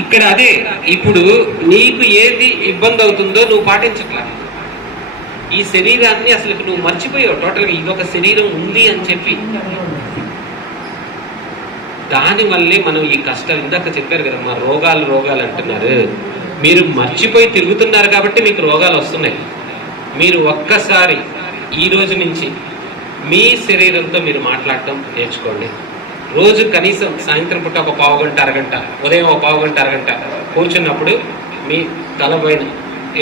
ఇక్కడ అదే ఇప్పుడు నీకు ఏది ఇబ్బంది అవుతుందో నువ్వు పాటించట్లా. ఈ శరీరాన్ని అసలు నువ్వు మర్చిపోయావు టోటల్గా, ఇదొక శరీరం ఉంది అని చెప్పి. దానివల్లే మనం ఈ కష్టాలు, ఇందాక చెప్పారు కదా మా రోగాలు అంటున్నారు. మీరు మర్చిపోయి తిరుగుతున్నారు కాబట్టి మీకు రోగాలు వస్తున్నాయి. మీరు ఒక్కసారి ఈ రోజు నుంచి మీ శరీరంతో మీరు మాట్లాడటం నేర్చుకోండి. రోజు కనీసం సాయంత్రం పూట ఒక పావు గంట అరగంట, ఉదయం ఒక పావు గంట అరగంట కూర్చున్నప్పుడు మీ తలపైన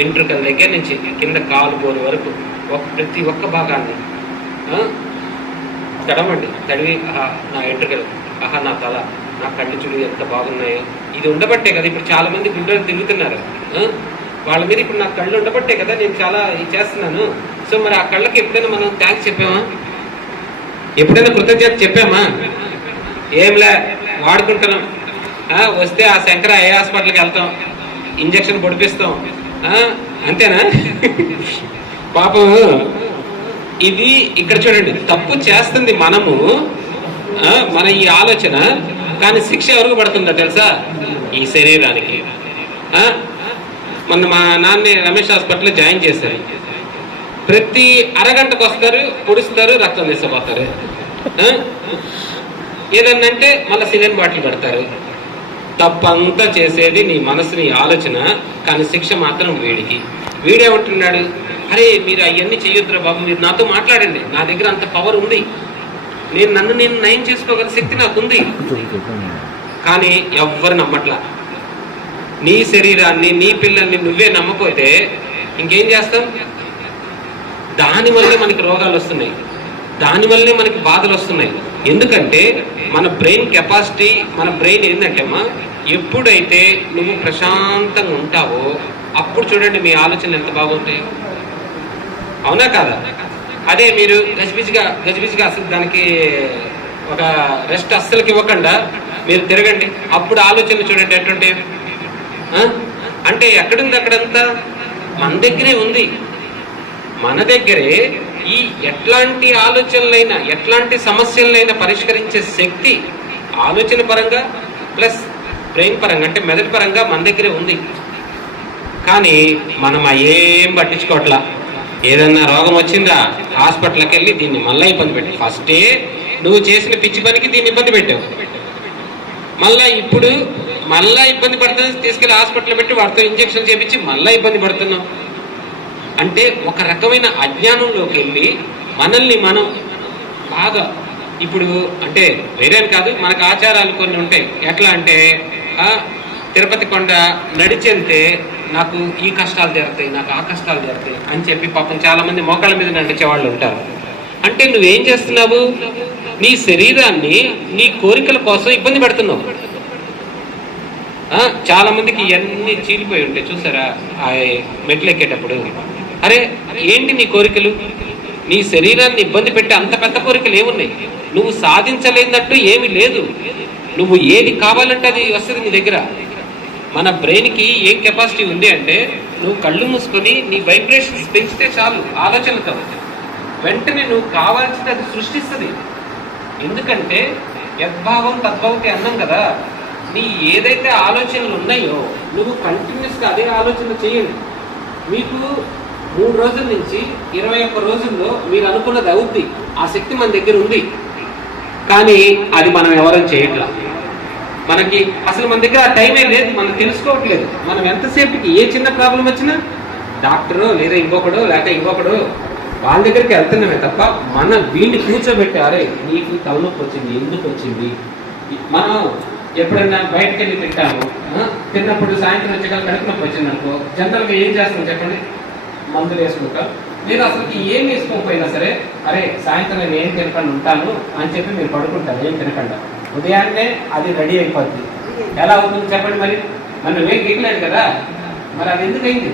ఎంట్రుకల దగ్గర నుంచి కింద కాలు బోలు వరకు ప్రతి ఒక్క భాగాన్ని తడవండి. తడివి నా ఎంట్రుకలు, నా తల, నా కళ్ళు చూడు ఎంత బాగున్నాయో. ఇది ఉండబట్టే కదా ఇప్పుడు చాలా మంది గుండెలు తిరుగుతున్నారు. వాళ్ళ మీద ఇప్పుడు నా కళ్ళు ఉండబట్టే కదా నేను చాలా ఇది చేస్తున్నాను. సో మరి ఆ కళ్ళకి ఎప్పుడైనా మనం థ్యాంక్స్ చెప్పామా? ఎప్పుడైనా కృతజ్ఞత చెప్పామా? ఏంలే వాడుకుంటున్నాం. వస్తే ఆ శంకర ఏ హాస్పిటల్కి వెళ్తాం, ఇంజక్షన్ పొడిపిస్తాం, అంతేనా? పాపం ఇది ఇక్కడ చూడండి, తప్పు చేస్తుంది మనము, మన ఈ ఆలోచన. కానీ శిక్ష ఎవరికి పడుతుందో తెలుసా? ఈ శరీరానికి. మొన్న మా నాన్న రమేష్ హాస్పిటల్లో జాయిన్ చేశారు. ప్రతి అరగంటకు వస్తారు, పొడుస్తారు, రక్తం తీసిపోతారు. ఏదన్నంటే మళ్ళీ సిలిండర్ బాటిల్ పెడతారు. తప్పంతా చేసేది నీ మనసు, నీ ఆలోచన. కానీ శిక్ష మాత్రం వీడికి. వీడేమంటున్నాడు, అరే మీరు అవన్నీ చెయ్యొద్దురా బాబు, మీరు నాతో మాట్లాడండి, నా దగ్గర అంత పవర్ ఉంది, నన్ను నయం చేసుకోగల శక్తి నాకు ఉంది. కానీ ఎవ్వరు నమ్మట్లా. నీ శరీరాన్ని, నీ పిల్లల్ని నువ్వే నమ్మకపోతే ఇంకేం చేస్తాం? దానివల్లే మనకి రోగాలు వస్తున్నాయి, దానివల్లే మనకి బాధలు వస్తున్నాయి. ఎందుకంటే మన బ్రెయిన్ కెపాసిటీ, మన బ్రెయిన్ ఏంటంటే అమ్మా, ఎప్పుడైతే నువ్వు ప్రశాంతంగా ఉంటావో అప్పుడు చూడండి మీ ఆలోచనలు ఎంత బాగుంటాయి. అవునా కాదా? అదే మీరు గజిబిజిగా అసలు దానికి ఒక రెస్ట్ అస్సలకి ఇవ్వకుండా మీరు తిరగండి, అప్పుడు ఆలోచనలు చూడండి ఎట్లుంటే. అంటే ఎక్కడుంది? అక్కడంతా మన దగ్గరే ఉంది. మన దగ్గరే ఈ ఎట్లాంటి ఆలోచనలైనా, ఎట్లాంటి సమస్యలైనా పరిష్కరించే శక్తి ఆలోచన పరంగా ప్లస్ బ్రెయిన్ పరంగా, అంటే మెదడు పరంగా మన దగ్గరే ఉంది. కానీ మనం ఏం పట్టించుకోవట్లా. ఏదన్నా రోగం వచ్చిందా హాస్పిటల్కి వెళ్ళి దీన్ని మళ్ళీ ఇబ్బంది పెట్టి, ఫస్టే నువ్వు చేసిన పిచ్చి పనికి దీన్ని ఇబ్బంది పెట్టావు, ఇప్పుడు మళ్ళా ఇబ్బంది పడుతుంది, తీసుకెళ్ళి హాస్పిటల్ పెట్టి వాటితో ఇంజక్షన్ చేపించి మళ్ళీ ఇబ్బంది పడుతున్నావు. అంటే ఒక రకమైన అజ్ఞానంలోకి వెళ్ళి మనల్ని మనం బాగా, ఇప్పుడు అంటే వేరేం కాదు, మనకు ఆచారాలు కొన్ని ఉంటాయి. ఎట్లా అంటే తిరుపతి కొండ నడిచెళ్తే నాకు ఈ కష్టాలు తీరుతాయి, నాకు ఆ కష్టాలు తీరుతాయి అని చెప్పి పాపం చాలా మంది మోకాళ్ళ మీద నడిచే వాళ్ళు ఉంటారు. అంటే నువ్వేం చేస్తున్నావు? నీ శరీరాన్ని నీ కోరికల కోసం ఇబ్బంది పెడుతున్నావు. చాలా మందికి ఇవన్నీ చీలిపోయి ఉంటాయి చూసారా ఆ మెట్లు ఎక్కేటప్పుడు. అరే ఏంటి నీ కోరికలు? నీ శరీరాన్ని ఇబ్బంది పెట్టి అంత పెద్ద కోరికలు ఏమున్నాయి? నువ్వు సాధించలేనట్టు ఏమీ లేదు. నువ్వు ఏది కావాలంటే అది వస్తుంది నీ దగ్గర. మన బ్రెయిన్కి ఏం కెపాసిటీ ఉంది అంటే, నువ్వు కళ్ళు మూసుకొని నీ వైబ్రేషన్స్ పెంచితే చాలు ఆలోచనలతో, వెంటనే నువ్వు కావాల్సింది అది సృష్టిస్తుంది. ఎందుకంటే యద్భావం తద్భవతి అన్నాం కదా. నీ ఏదైతే ఆలోచనలు ఉన్నాయో నువ్వు కంటిన్యూస్గా అదే ఆలోచన చేయండి. మీకు 3 రోజుల నుంచి 21 రోజుల్లో మీరు అనుకున్నది అవుద్ది. ఆ శక్తి మన దగ్గర ఉంది. కానీ అది మనం ఎవరం చేయట్లా. మనకి అసలు మన దగ్గర ఆ టైమే లేదు, మనం తెలుసుకోవట్లేదు. మనం ఎంతసేపుకి ఏ చిన్న ప్రాబ్లం వచ్చినా డాక్టరు లేదా ఇంకొకడు వాళ్ళ దగ్గరికి వెళ్తున్నామే తప్ప మన వీడిని కూర్చోబెట్టారే నీకు తలనొప్పి వచ్చింది, ఎందుకు వచ్చింది. మనం ఎప్పుడైనా బయటకు వెళ్ళి తింటాము, తిన్నప్పుడు సాయంత్రం వచ్చేకాల కడుపు నొప్పి వచ్చింది అనుకో, జనరల్గా ఏం చేస్తాం చెప్పండి? మందులు వేసుకుంటాం. మీరు అసలుకి ఏం వేసుకోకపోయినా సరే, అరే సాయంత్రం నేను ఏం తినకుండా ఉంటాను అని చెప్పి మీరు పడుకుంటారు ఏం తినకుండా. ఉదయాన్నే అది రెడీ అయిపోద్ది. ఎలా అవుతుంది చెప్పండి? మరి నువ్వేం గీయలేదు కదా, మరి అది ఎందుకు అయింది?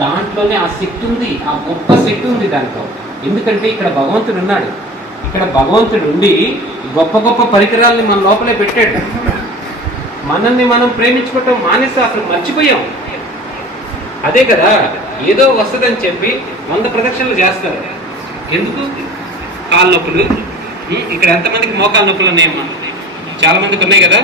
దాంట్లోనే ఆ శక్తి ఉంది, ఆ గొప్ప శక్తి ఉంది దాంట్లో. ఎందుకంటే ఇక్కడ భగవంతుడు ఉన్నాడు. ఇక్కడ భగవంతుడు ఉండి గొప్ప గొప్ప పరికరాలని మన లోపలే పెట్టాడు. మనల్ని మనం ప్రేమించుకోవటం మానేసి అసలు మర్చిపోయాం. అదే కదా, ఏదో వస్తుందని చెప్పి 100 ప్రదక్షిణలు చేస్తారు. ఎందుకు? కాళ్ళ నొప్పులు. ఇక్కడ ఎంతమందికి మోకాళ్ళ నొప్పులు ఉన్నాయమ్మా? చాలా మందికి ఉన్నాయి కదా.